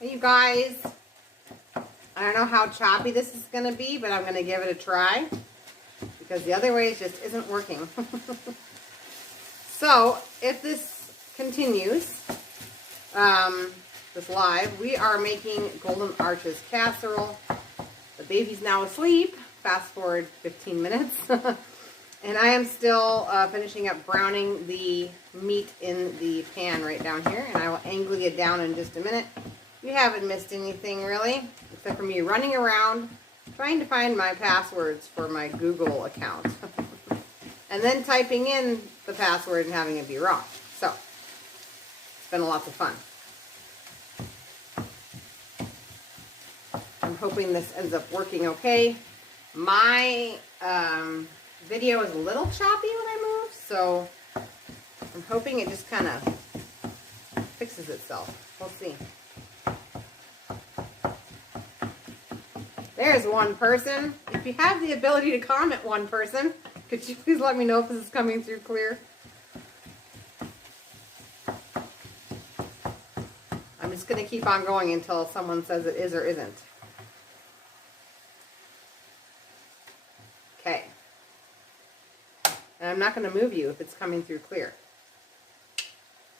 Hey, you guys. I don't know how choppy this is going to be, but I'm going to give it a try because the other way just isn't working. So, if this continues, this live, we are making Golden Arches casserole. The baby's now asleep. Fast forward 15 minutes. And I am still finishing up browning the meat in the pan right down here. And I will angle it down in just a minute. You haven't missed anything really, except for me running around trying to find my passwords for my Google account. And then typing in the password and having it be wrong. So, it's been lots of fun. I'm hoping this ends up working okay. My video is a little choppy when I move, so I'm hoping it just kind of fixes itself. We'll see. There's one person. If you have the ability to comment, one person, could you please let me know if this is coming through clear? I'm just going to keep on going until someone says it is or isn't. Okay. And I'm not going to move you if it's coming through clear.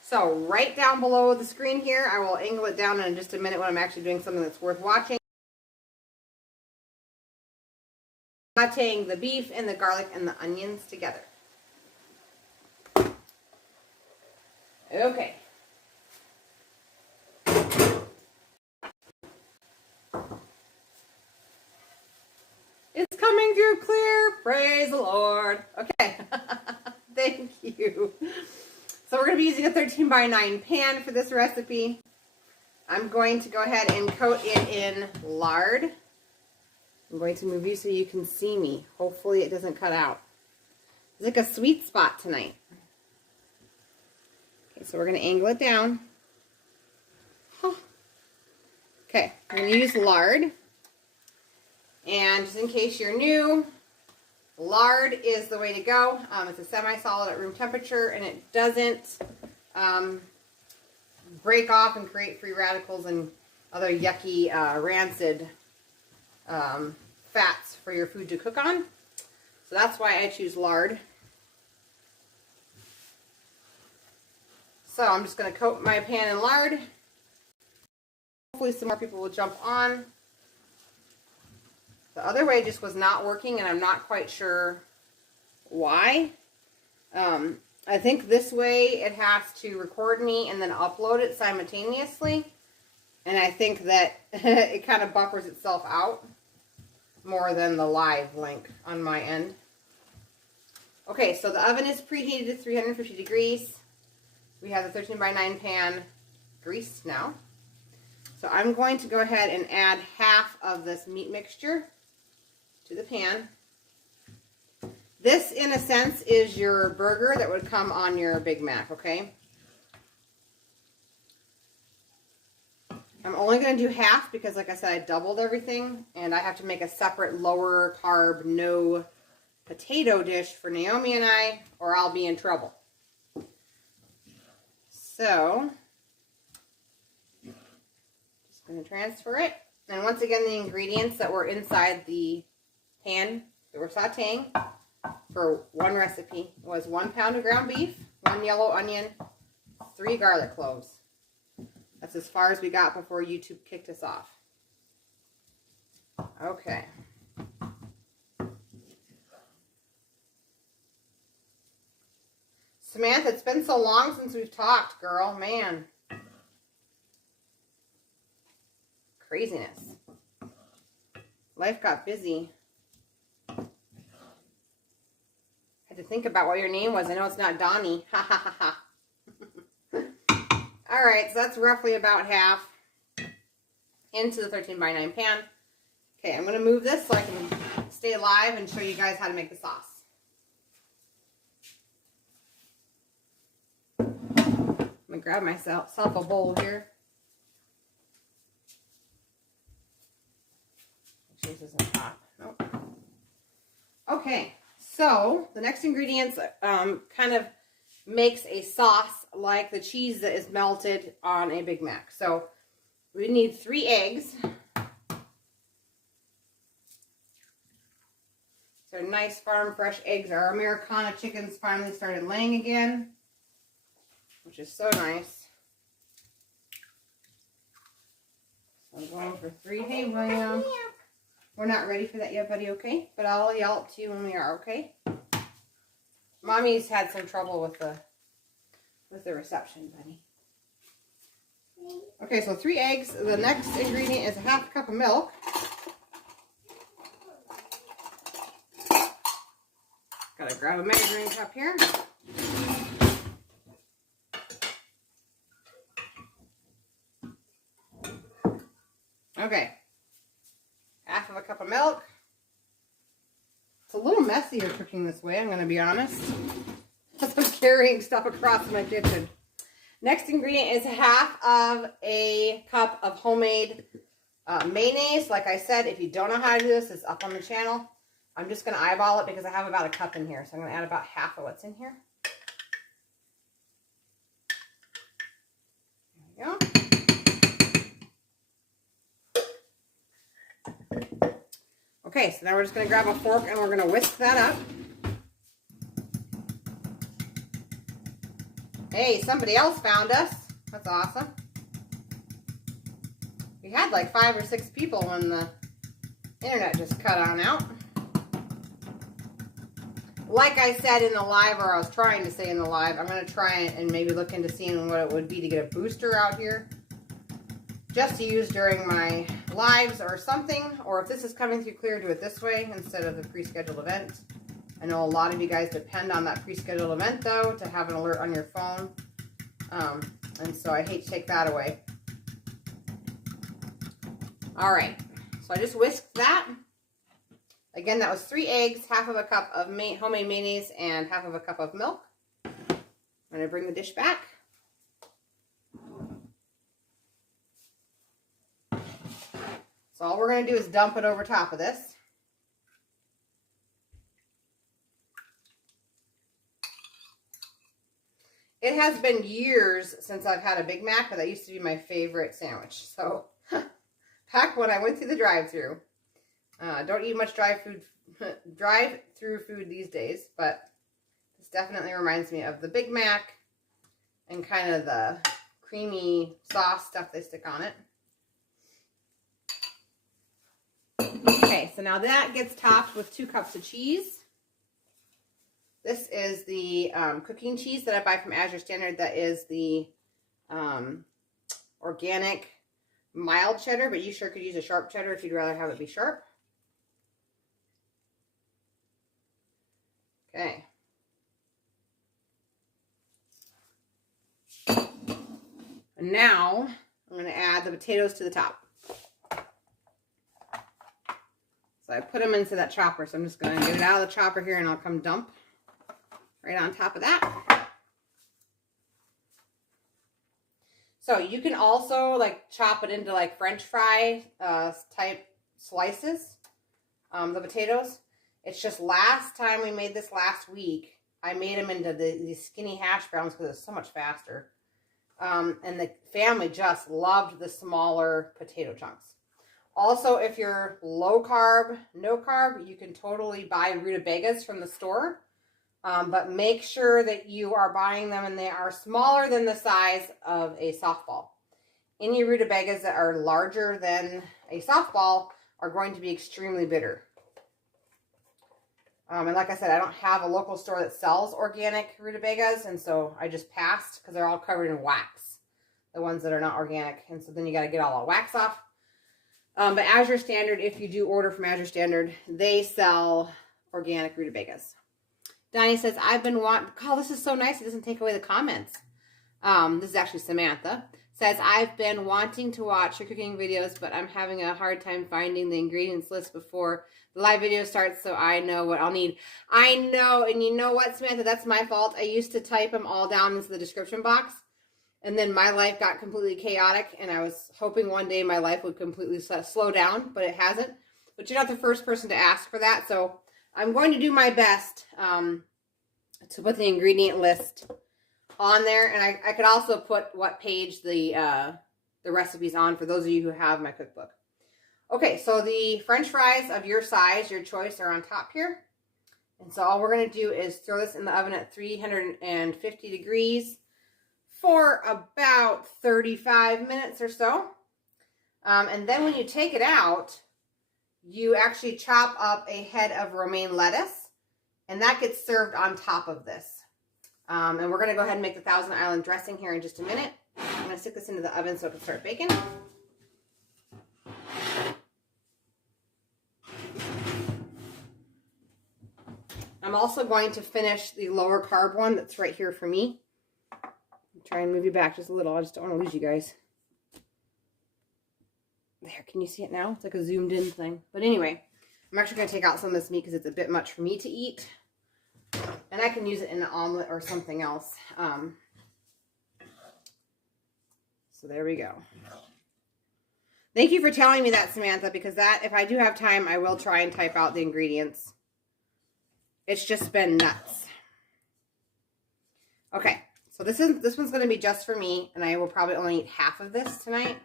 So right down below the screen here, I will angle it down in just a minute when I'm actually doing something that's worth watching. Sauteing the beef and the garlic and the onions together. Okay. It's coming through clear. Praise the Lord. Okay. Thank you. So we're going to be using a 13 by 9 pan for this recipe. I'm going to go ahead and coat it in lard. I'm going to move you so you can see me. Hopefully it doesn't cut out. It's like a sweet spot tonight. Okay, so we're going to angle it down. Okay, I'm going to use lard. And just in case you're new, lard is the way to go. It's a semi-solid at room temperature, and it doesn't break off and create free radicals and other yucky, rancid fats for your food to cook on. So that's why I choose lard. So I'm just going to coat my pan in lard. Hopefully some more people will jump on. The other way just was not working, and I'm not quite sure why. I think this way it has to record me and then upload it simultaneously. And I think that it kind of buffers itself out more than the live link on my end. Okay, so the oven is preheated to 350 degrees. We have the 13 by 9 pan greased now. So I'm going to go ahead and add half of this meat mixture to the pan. This, in a sense, is your burger that would come on your Big Mac, okay? I'm only going to do half because, like I said, I doubled everything, and I have to make a separate lower carb, no potato dish for Naomi and I, or I'll be in trouble. So, just going to transfer it. And once again, the ingredients that were inside the pan that we're sauteing for one recipe was 1 pound of ground beef, 1 yellow onion, 3 garlic cloves. That's as far as we got before YouTube kicked us off. Okay. Samantha, it's been so long since we've talked, girl. Man. Craziness. Life got busy. Had to think about what your name was. I know it's not Donnie. Ha ha ha ha. Alright, so that's roughly about half into the 13 by 9 pan. Okay, I'm going to move this so I can stay live and show you guys how to make the sauce. I'm going to grab myself a bowl here. Make sure this isn't hot. Nope. Okay, so the next ingredients kind of makes a sauce like the cheese that is melted on a Big Mac. So We need 3 eggs. So nice farm fresh eggs. Our Americana chickens finally started laying again, which is so nice. So I'm going for 3. Hey, William. We're not ready for that yet, buddy, okay? But I'll yell to you when we are, okay? Mommy's had some trouble with the reception, buddy. Okay, so 3 eggs. The next ingredient is a 1/2 cup of milk. Gotta grab a measuring cup here. Okay. 1/2 cup of milk. It's a little messier cooking this way, I'm going to be honest. Because I'm carrying stuff across my kitchen. Next ingredient is 1/2 cup of homemade mayonnaise. Like I said, if you don't know how to do this, it's up on the channel. I'm just going to eyeball it because I have about 1 cup in here. So I'm going to add about 1/2 of what's in here. There we go. Okay, so now we're just going to grab a fork and we're going to whisk that up. Hey, somebody else found us. That's awesome. We had like 5 or 6 people when the internet just cut on out. Like I said in the live, or I was trying to say in the live, I'm going to try and maybe look into seeing what it would be to get a booster out here. Just to use during my lives or something. Or if this is coming through clear, do it this way instead of the pre-scheduled event. I know a lot of you guys depend on that pre-scheduled event, though, to have an alert on your phone. And so I hate to take that away. All right. So I just whisked that. Again, that was 3 eggs, 1/2 cup of homemade mayonnaise, and 1/2 cup of milk. I'm going to bring the dish back. So all we're going to do is dump it over top of this. It has been years since I've had a Big Mac, but that used to be my favorite sandwich. So back when I went through the drive-thru. Don't eat much drive-through food these days, but this definitely reminds me of the Big Mac and kind of the creamy sauce stuff they stick on it. Okay, so now that gets topped with 2 cups of cheese. This is the cooking cheese that I buy from Azure Standard. That is the organic mild cheddar, but you sure could use a sharp cheddar if you'd rather have it be sharp. Okay. And now I'm going to add the potatoes to the top. So I put them into that chopper, so I'm just going to get it out of the chopper here and I'll come dump right on top of that. So you can also like chop it into like French fry type slices, the potatoes. It's just last time we made this last week, I made them into these skinny hash browns because it's so much faster. And the family just loved the smaller potato chunks. Also, if you're low carb, no carb, you can totally buy rutabagas from the store. But make sure that you are buying them and they are smaller than the size of a softball. Any rutabagas that are larger than a softball are going to be extremely bitter. And like I said, I don't have a local store that sells organic rutabagas, and so I just passed because they're all covered in wax, the ones that are not organic. And so then you got to get all the wax off. But Azure Standard, if you do order from Azure Standard, they sell organic rutabagas. Donnie says, I've been wanting, oh, this is so nice. It doesn't take away the comments. This is actually Samantha. Says, I've been wanting to watch your cooking videos, but I'm having a hard time finding the ingredients list before the live video starts, so I know what I'll need. I know, and you know what, Samantha? That's my fault. I used to type them all down into the description box, and then my life got completely chaotic, and I was hoping one day my life would completely slow down, but it hasn't. But you're not the first person to ask for that, so I'm going to do my best to put the ingredient list on there, and I could also put what page the the recipes on for those of you who have my cookbook. Okay, so the French fries of your size, your choice, are on top here. And so all we're going to do is throw this in the oven at 350 degrees for about 35 minutes or so. And then when you take it out, you actually chop up a head of romaine lettuce, and that gets served on top of this. And we're going to go ahead and make the Thousand Island dressing here in just a minute. I'm going to stick this into the oven so it can start baking. I'm also going to finish the lower carb one that's right here for me. Try and move you back just a little. I just don't want to lose you guys. There, can you see it now? It's like a zoomed in thing. But anyway, I'm actually going to take out some of this meat because it's a bit much for me to eat. And I can use it in an omelet or something else. So there we go. Thank you for telling me that, Samantha, because that, if I do have time, I will try and type out the ingredients. It's just been nuts. Okay, so this one's going to be just for me, and I will probably only eat half of this tonight.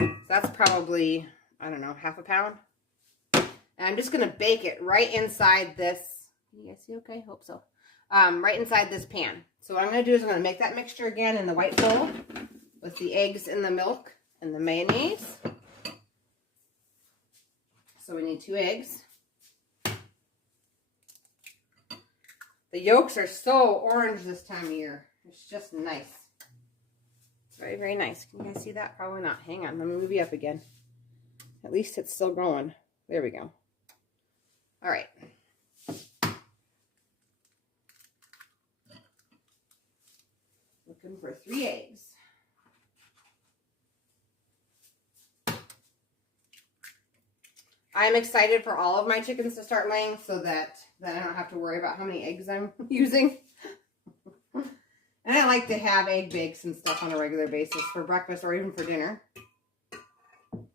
So that's probably, I don't know, half a pound. And I'm just going to bake it right inside this. Can you guys see okay? Hope so. Right inside this pan. So what I'm going to do is I'm going to make that mixture again in the white bowl with the eggs and the milk and the mayonnaise. So we need 2 eggs. The yolks are so orange this time of year. It's just nice. It's very, very nice. Can you guys see that? Probably not. Hang on. Let me move you up again. At least it's still going. There we go. All right. Looking for 3 eggs. I'm excited for all of my chickens to start laying so that then I don't have to worry about how many eggs I'm using. And I like to have egg bakes and stuff on a regular basis for breakfast or even for dinner.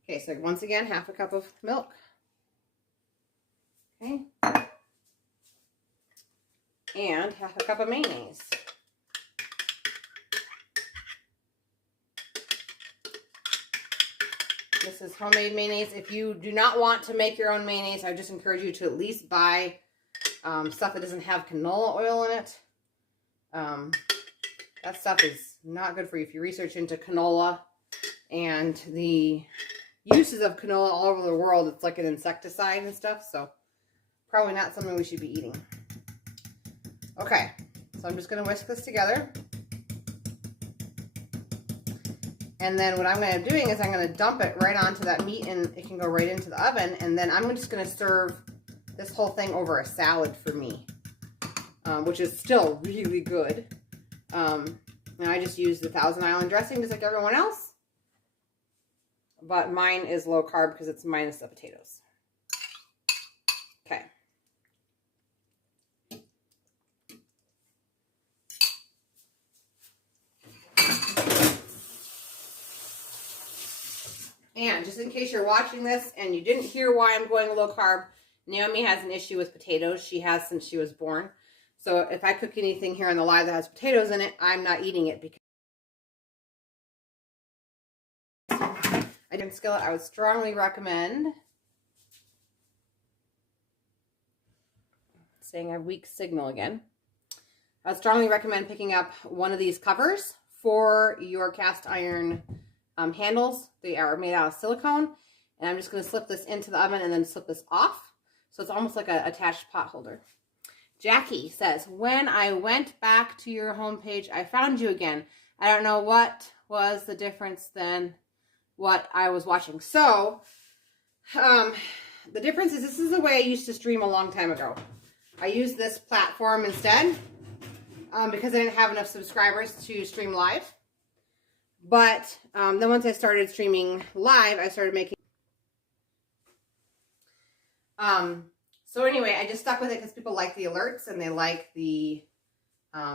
Okay, so once again, half a cup of milk. Okay. And half a cup of mayonnaise. This is homemade mayonnaise. If you do not want to make your own mayonnaise, I just encourage you to at least buy stuff that doesn't have canola oil in it. That stuff is not good for you. If you research into canola and the uses of canola all over the world, it's like an insecticide and stuff. So probably not something we should be eating. Okay, so I'm just going to whisk this together. And then what I'm going to be doing is I'm going to dump it right onto that meat and it can go right into the oven. And then I'm just going to serve this whole thing over a salad for me, which is still really good. And I just use the Thousand Island dressing just like everyone else. But mine is low carb because it's minus the potatoes. Okay. And just in case you're watching this and you didn't hear why I'm going low carb, Naomi has an issue with potatoes. She has since she was born. So if I cook anything here on the live that has potatoes in it, I'm not eating it because I didn't skillet. I would strongly recommend. Saying I have weak signal again. I would strongly recommend picking up one of these covers for your cast iron handles. They are made out of silicone, and I'm just going to slip this into the oven and then slip this off. So it's almost like an attached pot holder. Jackie says, when I went back to your homepage, I found you again. I don't know what was the difference than what I was watching. So, the difference is this is the way I used to stream a long time ago. I used this platform instead because I didn't have enough subscribers to stream live. But then once I started streaming live, I started making... So anyway, I just stuck with it because people like the alerts and they like the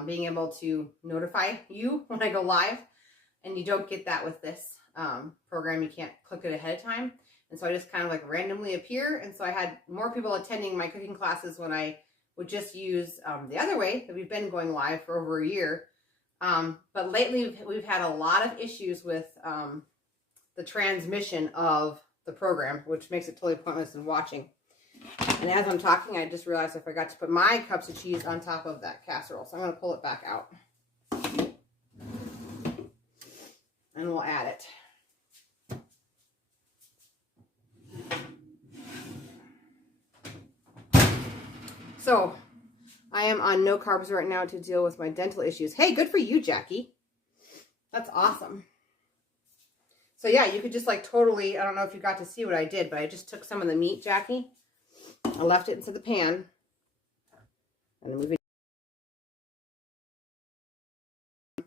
being able to notify you when I go live. And you don't get that with this program. You can't click it ahead of time. And so I just kind of like randomly appear. And so I had more people attending my cooking classes when I would just use the other way that we've been going live for over a year. But lately we've had a lot of issues with the transmission of the program, which makes it totally pointless in watching. And as I'm talking, I just realized I forgot to put my cups of cheese on top of that casserole. So I'm going to pull it back out. And we'll add it. So, I am on no carbs right now to deal with my dental issues. Hey, good for you, Jackie. That's awesome. So yeah, you could just like totally, I don't know if you got to see what I did, but I just took some of the meat, Jackie. I left it into the pan. And then move it.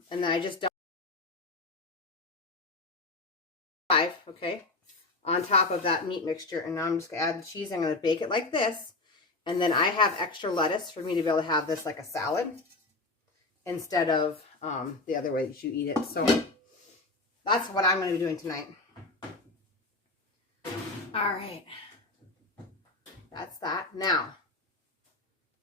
And then I just dumped okay, on top of that meat mixture. And now I'm just going to add the cheese. I'm going to bake it like this. And then I have extra lettuce for me to be able to have this like a salad instead of the other way that you eat it. So that's what I'm going to be doing tonight. All right. That's that. Now,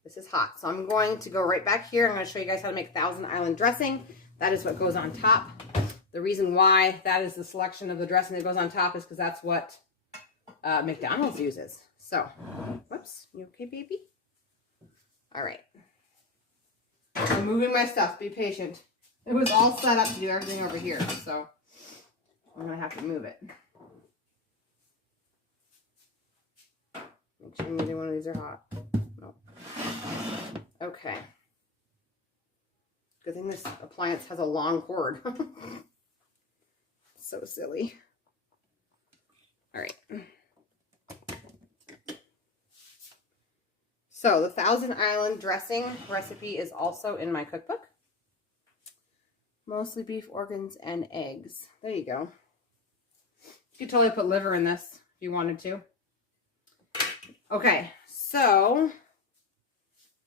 this is hot. So I'm going to go right back here. I'm going to show you guys how to make Thousand Island dressing. That is what goes on top. The reason why that is the selection of the dressing that goes on top is because that's what McDonald's uses. So, whoops, you okay, baby? All right. I'm moving my stuff. Be patient. It was all set up to do everything over here, so I'm going to have to move it. Make sure neither one of these are hot. Nope. Okay. Good thing this appliance has a long cord. So silly. All right. So the Thousand Island dressing recipe is also in my cookbook. Mostly beef organs and eggs. There you go. You could totally put liver in this if you wanted to. Okay, so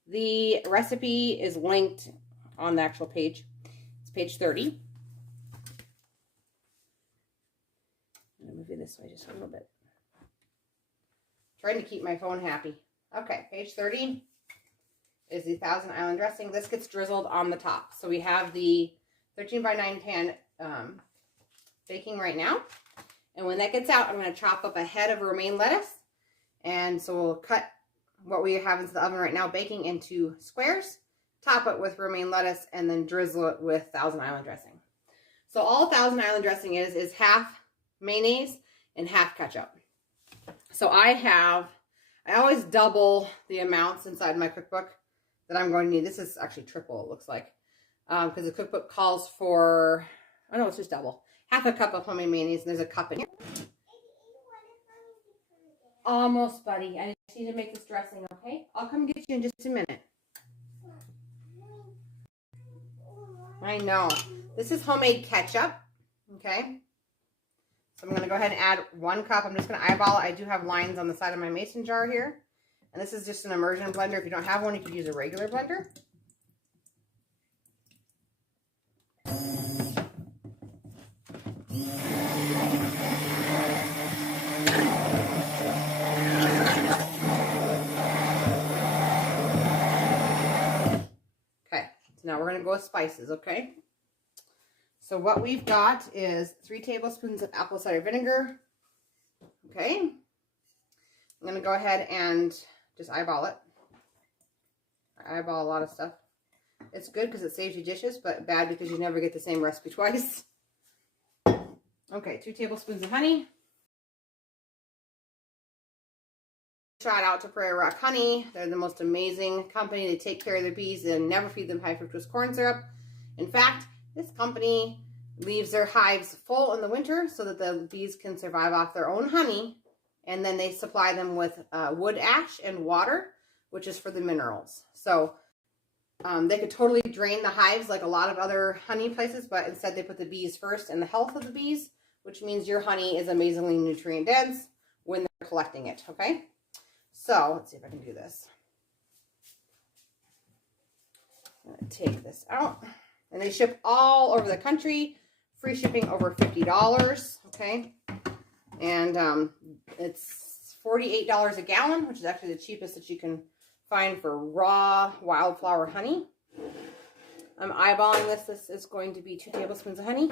the recipe is linked on the actual page. It's page 30. I'm going to move it this way just a little bit. Trying to keep my phone happy. Okay, page 30 is the Thousand Island dressing. This gets drizzled on the top. So we have the 13 by 9 pan baking right now. And when that gets out, I'm going to chop up a head of romaine lettuce. And so we'll cut what we have into the oven right now, baking into squares, top it with romaine lettuce, and then drizzle it with Thousand Island dressing. So all Thousand Island dressing is half mayonnaise and half ketchup. So I always double the amounts inside my cookbook that I'm going to need. This is actually triple, it looks like, because the cookbook calls for, oh no, it's just double. Half a cup of homemade mayonnaise, and there's a cup in here. Almost, buddy. I just need to make this dressing, okay? I'll come get you in just a minute. I know. This is homemade ketchup, okay? So I'm going to go ahead and add 1 cup. I'm just going to eyeball it. I do have lines on the side of my mason jar here. And this is just an immersion blender. If you don't have one, you could use a regular blender. Okay, so now we're going to go with spices, okay? So what we've got is 3 tablespoons of apple cider vinegar. Okay. I'm going to go ahead and just eyeball it. I eyeball a lot of stuff. It's good because it saves you dishes, but bad because you never get the same recipe twice. Okay, 2 tablespoons of honey. Shout out to Prairie Rock Honey. They're the most amazing company. They take care of their bees and never feed them high fructose corn syrup. In fact, this company leaves their hives full in the winter so that the bees can survive off their own honey. And then they supply them with wood ash and water, which is for the minerals. So they could totally drain the hives like a lot of other honey places, but instead they put the bees first and the health of the bees, which means your honey is amazingly nutrient dense when they're collecting it, okay? So let's see if I can do this. I'm going to take this out. And they ship all over the country. Free shipping over $50, okay? And it's $48 a gallon, which is actually the cheapest that you can find for raw wildflower honey. I'm eyeballing this. This is going to be 2 tablespoons of honey.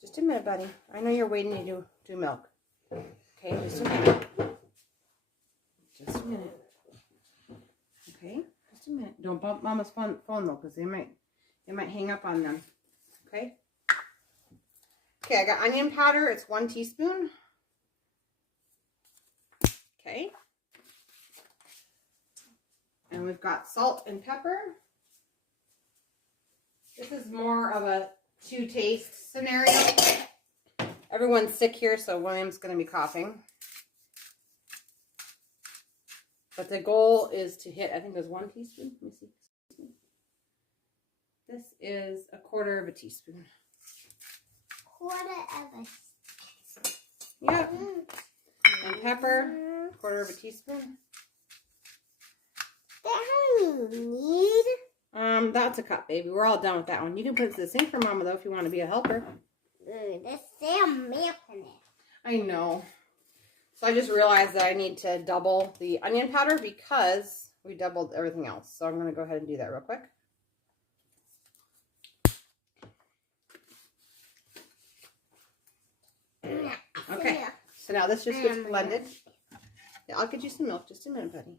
Just a minute, buddy. I know you're waiting to do milk. Okay, just a minute. Just a minute. Okay, just a minute. Don't bump Mama's phone though, because they might hang up on them. Okay. Okay, I got onion powder. It's 1 teaspoon. Okay. And we've got salt and pepper. This is more of a 2-taste scenario. Everyone's sick here, so William's going to be coughing. But the goal is to hit, I think it was 1 teaspoon. Let me see. This is 1/4 teaspoon. 1/4. Yep. And pepper, 1/4 teaspoon. That how you need? That's a cup, baby. We're all done with that one. You can put it to the sink for Mama, though, if you want to be a helper. There's some milk in it. I know. So I just realized that I need to double the onion powder because we doubled everything else. So I'm going to go ahead and do that real quick. Okay. So now this just gets blended. Yeah, I'll get you some milk. Just a minute, buddy.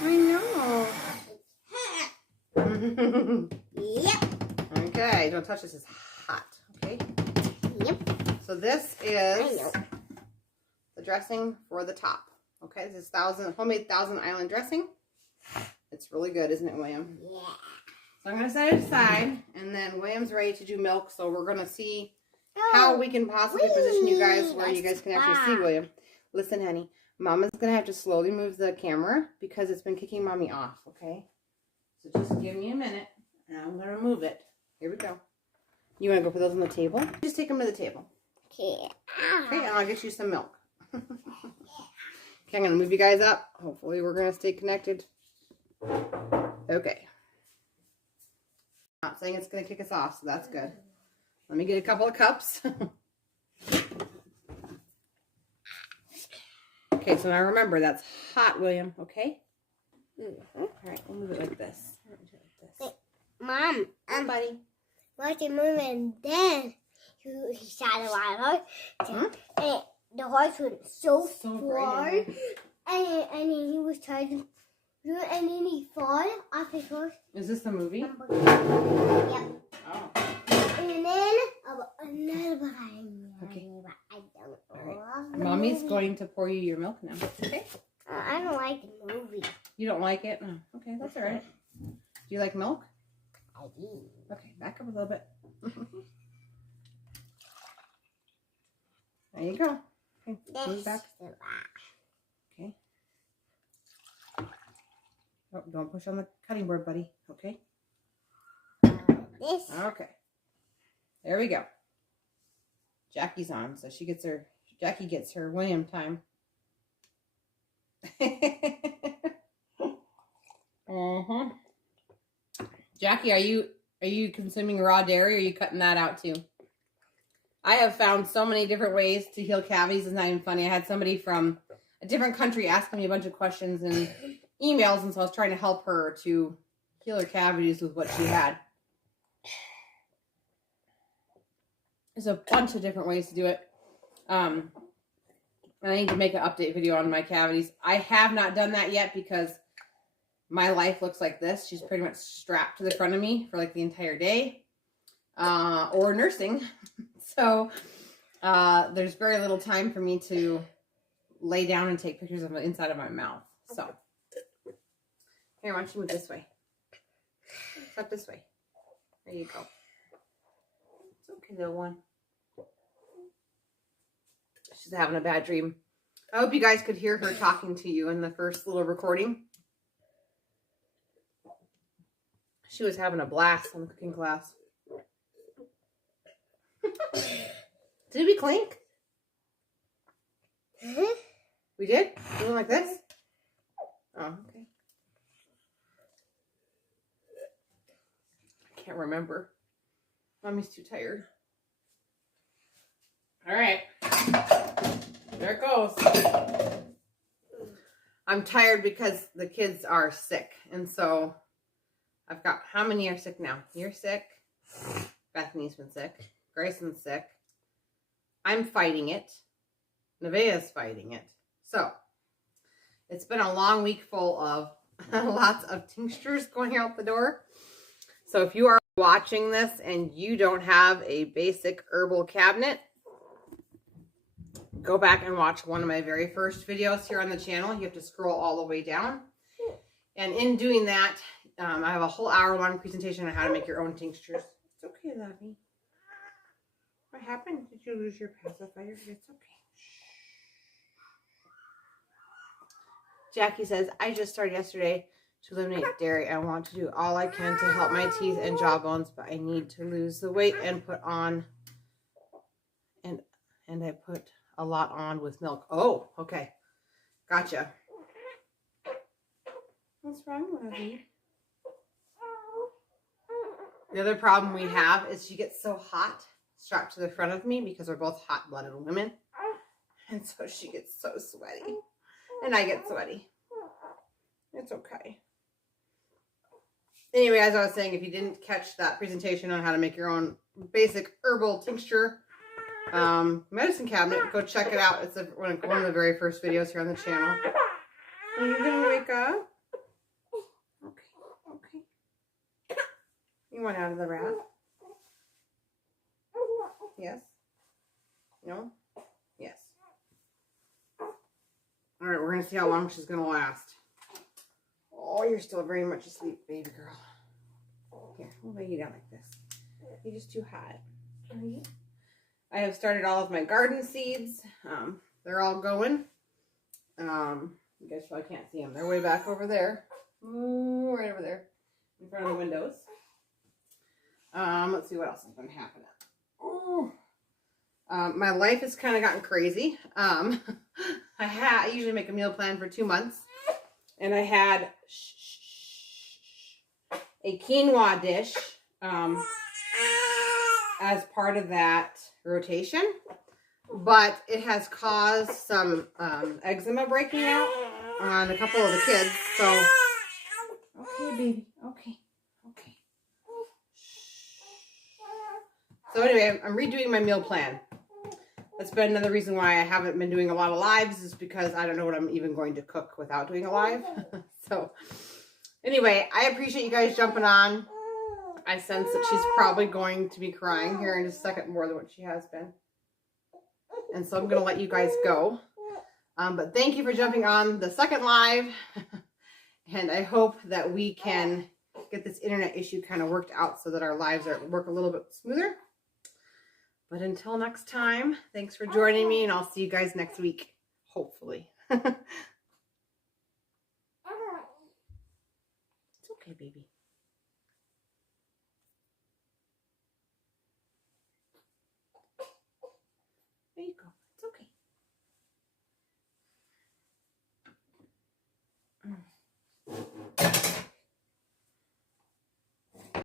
I know. Yep. Okay, don't touch this. It's hot. Okay. Yep. So this is the dressing for the top. Okay, this is homemade Thousand Island dressing. It's really good, isn't it, William? Yeah. So I'm going to set it aside, and then William's ready to do milk, so we're going to see how we can possibly position you guys where you guys can actually see William. Listen, honey, Mama's going to have to slowly move the camera because it's been kicking Mommy off, okay? So just give me a minute, and I'm going to move it. Here we go. You want to go put those on the table? Just take them to the table. Okay. Okay, and I'll get you some milk. Okay, I'm going to move you guys up. Hopefully we're going to stay connected. Okay. Not saying it's going to kick us off, so that's good. Let me get a couple of cups. Okay, so now remember, that's hot, William, okay? All right, we'll move it like this. Mom, buddy. watch it move and then he shot a while and the horse went so far bright. and then he was trying to do it and then he fall off his horse. Is this the movie? Yep. Oh. And then another one. Okay. I don't know. Right. Mommy's going to pour you your milk now. Okay. I don't like the movie. You don't like it? No. Okay, that's all right. Do you like milk? I do. Okay, back up a little bit. There you go. Okay, move back. Okay. Oh, don't push on the cutting board, buddy. Okay. This. Okay. There we go. Jackie's on, so Jackie gets her William time. Jackie, are you consuming raw dairy, or are you cutting that out too? I have found so many different ways to heal cavities. It's not even funny. I had somebody from a different country asking me a bunch of questions and emails, and so I was trying to help her to heal her cavities with what she had. There's a bunch of different ways to do it. And I need to make an update video on my cavities. I have not done that yet because my life looks like this. She's pretty much strapped to the front of me for like the entire day. Or nursing. So there's very little time for me to lay down and take pictures of the inside of my mouth. So here, why don't you move this way? Step this way. There you go. It's okay, little one. She's having a bad dream. I hope you guys could hear her talking to you in the first little recording. She was having a blast on the cooking class. Did we clink? We did? You went like this? Oh, okay. I can't remember. Mommy's too tired. All right. There it goes. I'm tired because the kids are sick. And so I've got, how many are sick now? You're sick. Bethany's been sick. Grayson's sick. I'm fighting it. Nevaeh's fighting it. So it's been a long week full of lots of tinctures going out the door. So if you are watching this and you don't have a basic herbal cabinet, go back and watch one of my very first videos here on the channel. You have to scroll all the way down. And in doing that, I have a whole hour-long presentation on how to make your own tinctures. It's okay, lovey. What happened? Did you lose your pacifier? It's okay. Jackie says, I just started yesterday to eliminate dairy. I want to do all I can to help my teeth and jawbones, but I need to lose the weight and put on, and I put a lot on with milk. Oh, okay. Gotcha. What's wrong, lovey? The other problem we have is she gets so hot strapped to the front of me because we're both hot-blooded women. And so she gets so sweaty. And I get sweaty. It's okay. Anyway, as I was saying, if you didn't catch that presentation on how to make your own basic herbal tincture medicine cabinet, go check it out. It's one of the very first videos here on the channel. Are you going to wake up? Okay. You want out of the wrap? Yes? No? Yes. All right, we're going to see how long she's going to last. Oh, you're still very much asleep, baby girl. Here, we'll lay you down like this. You're just too hot. I have started all of my garden seeds. They're all going. You guys probably can't see them. They're way back over there. Ooh, right over there in front of the windows. Let's see what else has been happening. Ooh. My life has kind of gotten crazy. I usually make a meal plan for 2 months, and I had a quinoa dish as part of that rotation, but it has caused some eczema breaking out on a couple of the kids. So, okay, baby, okay. So anyway, I'm redoing my meal plan. That's been another reason why I haven't been doing a lot of lives, is because I don't know what I'm even going to cook without doing a live. So anyway, I appreciate you guys jumping on. I sense that she's probably going to be crying here in just a second more than what she has been. And so I'm going to let you guys go. But thank you for jumping on the second live. And I hope that we can get this internet issue kind of worked out so that our lives work a little bit smoother. But until next time, thanks for joining me, and I'll see you guys next week, hopefully. It's okay, baby.